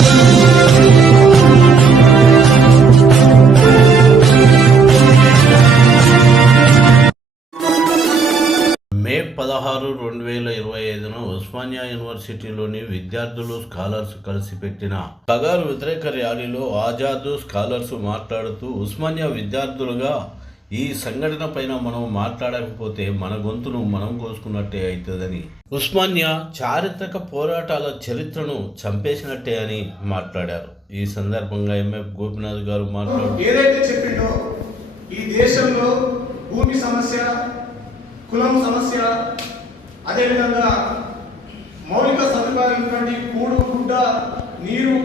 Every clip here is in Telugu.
మే 16, 2025న ఉస్మానియా యూనివర్సిటీలోని విద్యార్థులు స్కాలర్స్ కలిసి పెట్టిన కగారు వ్యతిరేక ర్యాలీలో ఆజాద్ స్కాలర్స్ మాట్లాడుతూ ఉస్మానియా విద్యార్థులుగా ఈ సంఘటన పైన మనం మాట్లాడకపోతే మన గొంతును మనం కోసుకున్నట్టే అవుతుందని, ఉస్మానియా చారిత్రక పోరాటాల చరిత్రను చంపేసినట్టే అని మాట్లాడారు. ఈ సందర్భంగా ఎంఎఫ్ గోపినాథ్ గారు మాట్లాడుతూ ఏదైతే చెప్పిండో ఈ దేశంలో భూమి సమస్య, కులం సమస్య, అదేవిధంగా మౌలిక సదుపాయాలు, కూడు గుడ్డ, నీరు,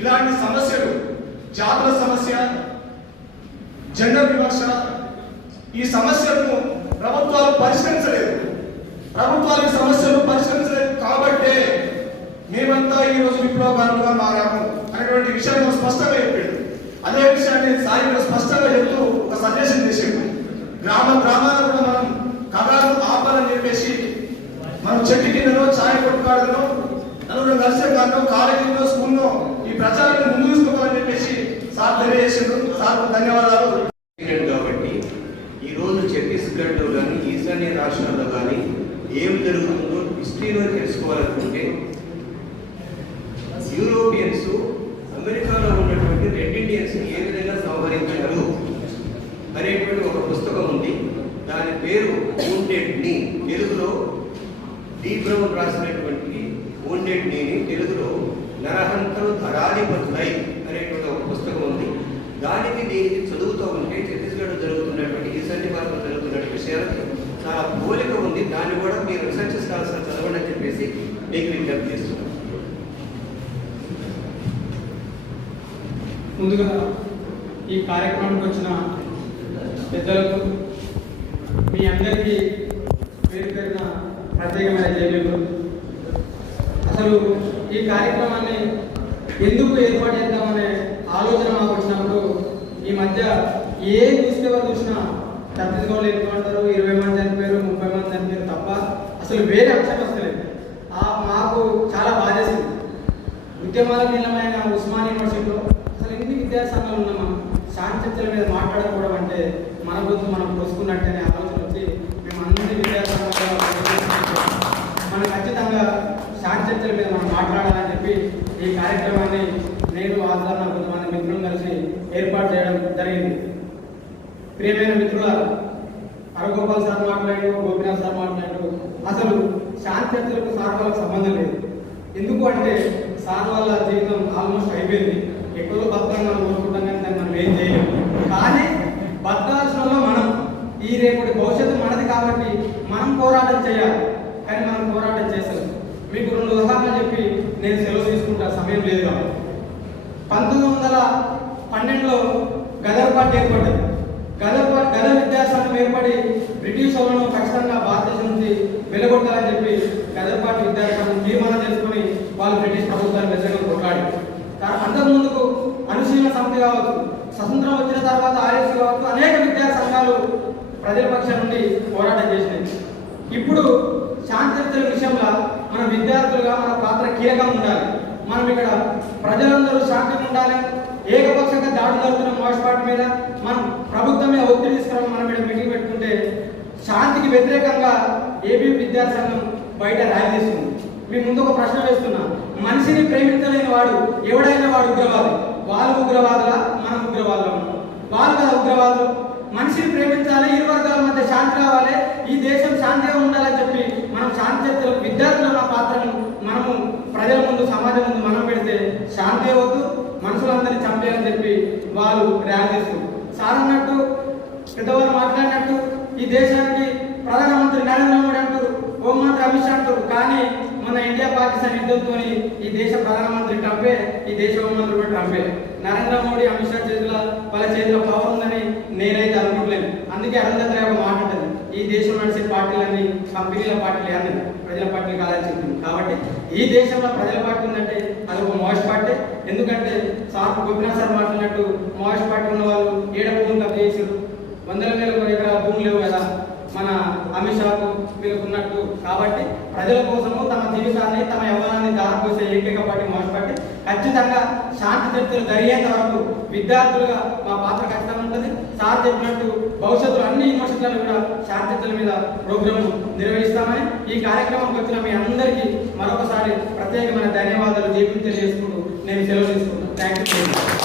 ఇలాంటి సమస్యలు, జాతుల సమస్య, జెండర్ వివక్ష, ఈ సమస్యలను ప్రభుత్వాలు పరిష్కరించలేదు. ప్రభుత్వాలు సమస్యలు పరిష్కరించలేదు కాబట్టే మేమంతా ఈ రోజు విప్లవకారులుగా మారాము అనేటువంటి విషయం స్పష్టంగా చెప్పాడు. అదే విషయాన్ని సాయి స్పష్టంగా చెప్తూ ఒక సజెషన్ చేసాడు. గ్రామాల కూడా మనం కగారు ఆపాలని చెప్పేసి మనం చెట్టు కిందలో, ఛాయ్ కొట్టుకాడలో, నలుగురు కలిసే కాదు కాలేజీలో, స్కూల్లో ఈ ప్రచారాన్ని ముందు తీసుకోవాలని చెప్పేసి సార్ తెలియజేసాడు. సార్ ధన్యవాదాలు. కాబట్టి ఈరోజు ఛత్తీస్గఢ్లో కానీ ఈశాన్య రాష్ట్రాల్లో కానీ ఏం జరుగుతుందో హిస్టరీలో తెలుసుకోవాలనుకుంటే యూరోపియన్స్ అమెరికాలో ఉన్నటువంటి రెడ్ ఇండియన్స్ ఏ విధంగా సంహరించారు అనేటువంటి ఒక పుస్తకం ఉంది. దాని పేరు వూండెడ్ నీ, తెలుగులో డి బ్రౌన్ రాసినటువంటి వూండెడ్ నీని తెలుగులో నరహంతలు ధరాధిపతులై అనేటువంటి ఒక పుస్తకం ఉంది. దానికి దీనికి చదువుతూ ఉంటే ఛత్తీస్గఢ్ జరుగుతున్నటువంటి ఈశాన్య భారతంలో జరుగుతున్న విషయాలకి చాలా పోలిక ఉంది. దాన్ని కూడా మీరు రీసెర్చ్ స్కాలర్స్ చదవండి అని చెప్పేసి మీకు విజ్ఞప్తి చేస్తున్నాను. ముందుగా ఈ కార్యక్రమానికి వచ్చిన పెద్దలకు మీ అందరికీ పేరు పేరున ప్రత్యేకమైన జైలు. అసలు ఈ కార్యక్రమాన్ని ఎందుకు ఏర్పాటు చేద్దామనే ఆలోచన మాకు వచ్చినప్పుడు ఈ మధ్య ఏ న్యూస్ పేపర్ చూసినా ఛత్తీస్గఢ్లో ఎక్కువ అంటారు, 20 మంది చనిపోయారు, 30 మంది చనిపోయారు తప్ప అసలు వేరే అంశం వస్తలేదు. మాకు చాలా బాధేసింది. ఉద్యమాల నిలమైన ఉస్మానియా యూనివర్సిటీలో అసలు ఎన్ని విద్యాసంఘాలు ఉన్నామా, శాంతి చర్చల మీద మాట్లాడకపోవడం అంటే మన గురించి మనం పోసుకున్నట్టనే ఆలోచన వచ్చి మేము అన్ని విద్యాసంఘాలు మనం ఖచ్చితంగా శాంతి చర్చల మీద మనం మాట్లాడాలని చెప్పి ఈ కార్యక్రమాన్ని నేను ఆధారణ కొంతమంది మిత్రులు కలిసి ఏర్పాటు చేయడం జరిగింది. ప్రియమైన మిత్రులారా, హరగోపాల్ సార్ మాట్లాడారు, గోపినాథ్ సార్ మాట్లాడారు. అసలు శాంతి చర్చలకు సార్ వాళ్ళకి సంబంధం లేదు. ఎందుకు అంటే సార్ వాళ్ళ జీవితం ఆల్మోస్ట్ అయిపోయింది. ఎక్కువగా బతకాలని మనం కోరుకుంటాం కానీ దాన్ని మనం ఏం చేయలేము. కానీ బతకాల్సిన మనం ఈ రేపటి భవిష్యత్తు మనది కాబట్టి మనం పోరాటం చేయాలి. కానీ మనం పోరాటం చేస్తాం. మీకు 2 ఉదాహరణలు చెప్పి నేను సెలవు తీసుకుంటా, సమయం లేదు కాబట్టి. 1912లో గదర్ పార్టీ ఏర్పడ్డది. గదర్ విద్యాసంఘం ఏర్పడి బ్రిటిష్ వాళ్ళను ఖచ్చితంగా భారతదేశం నుంచి వెలుగొట్టాలని చెప్పి గదర్ పార్టీ విద్యాసంఘం తీర్మానం చేసుకుని వాళ్ళు బ్రిటిష్ ప్రభుత్వాన్ని వ్యతిరేకంగా కొట్లాడి, అందరి ముందుకు అనుశీలన సమితి కావచ్చు, స్వతంత్రం వచ్చిన తర్వాత ఆర్ఎస్ కావచ్చు, అనేక విద్యా సంఘాలు ప్రజల పక్షం నుండి పోరాటం చేసినాయి. ఇప్పుడు శాంతి చర్చల విషయంలో మన విద్యార్థులుగా మన పాత్ర కీలకంగా ఉండాలి. మనం ఇక్కడ ప్రజలందరూ శాంతిగా ఉండాలి. ఏకపక్షంగా దాడులు జరుగుతున్న మోస్ట్ పార్టీ మీద మనం ప్రభుత్వం మీద ఒత్తిడి తీసుకురావడం, మనం ఇక్కడ మీటింగ్ పెట్టుకుంటే శాంతికి వ్యతిరేకంగా ఏబీ విద్యాసంఘం బయట ర్యాలీ చేస్తుంది. మీ ముందు ఒక ప్రశ్న వేస్తున్నా, మనిషిని ప్రేమించలేని వాడు ఎవడైనా వాడు ఉగ్రవాది. వాళ్ళు ఉగ్రవాదులా, మనం ఉగ్రవాదులు? వాళ్ళు కదా ఉగ్రవాదులు. మనిషిని ప్రేమించాలి, ఇరు వర్గాల మధ్య శాంతి రావాలి, ఈ దేశం శాంతిగా ఉండాలని చెప్పి మనం శాంతి చర్చలు విద్యార్థుల పాత్రను మనము ప్రజల ముందు, సమాజం ముందు మనం పెడితే శాంతి వద్దు, మనుషులందరినీ చంపేయాలని చెప్పి వాళ్ళు ర్యాలీ చేస్తారు. సార్ అన్నట్టు, పెద్దవాళ్ళు మాట్లాడినట్టు ఈ దేశానికి ప్రధానమంత్రి నరేంద్ర మోడీ అంటారు, హోంమంత్రి అమిత్ షా అంటారు. కానీ మన ఇండియా పాకిస్తాన్ యుద్ధంతో ఈ దేశ ప్రధానమంత్రి ట్రంపే, ఈ దేశ హోంమంత్రి కూడా ట్రంపే. నరేంద్ర మోడీ అమిత్ షా వాళ్ళ చేతిలో పవర్ ఉందని నేనైతే అనుకోలేను. అందుకే అరుంధతి ఒక మాట ఉంటుంది, ఈ దేశం నడిచే పార్టీలన్నీ కంపెనీల పార్టీలు అని, ప్రజల పార్టీలు కాదని చెప్పింది. కాబట్టి ఈ దేశంలో ప్రజల పార్టీ ఉందంటే అది ఒక మావోయిస్ట్ పార్టీ. ఎందుకంటే సార్ గోపినాథ్ సార్ మాట్లాడినట్టు మావోయిస్ట్ పార్టీ ఉన్న వాళ్ళు ఏడ భూములు కబ్జా చేసారు, 100,000 ఎకరాల భూములు లేవు కదా మన అమిత్ షాకు వీళ్ళకు ఉన్నట్టు. కాబట్టి ప్రజల కోసము తమ జీవితాన్ని, తమ యవ్వనాన్ని దారిపోసే ఏకైక పార్టీ మావోయిస్ట్ పార్టీ. ఖచ్చితంగా శాంతి చర్చలు జరిగేంత వరకు విద్యార్థులుగా మా పాత్ర ఖచ్చితంగా ఉంటుంది. సార్ చెప్పినట్టు భవిష్యత్తులో అన్ని యూనివర్సిటీలలో కూడా శాంతి చర్చల మీద ప్రోగ్రాం నిర్వహిస్తామని ఈ కార్యక్రమంకి వచ్చిన మీ అందరికీ మరొకసారి ప్రత్యేకమైన ధన్యవాదాలు తెలియజేసుకుంటూ నేను సెలవు తీసుకుంటాను. Thank you.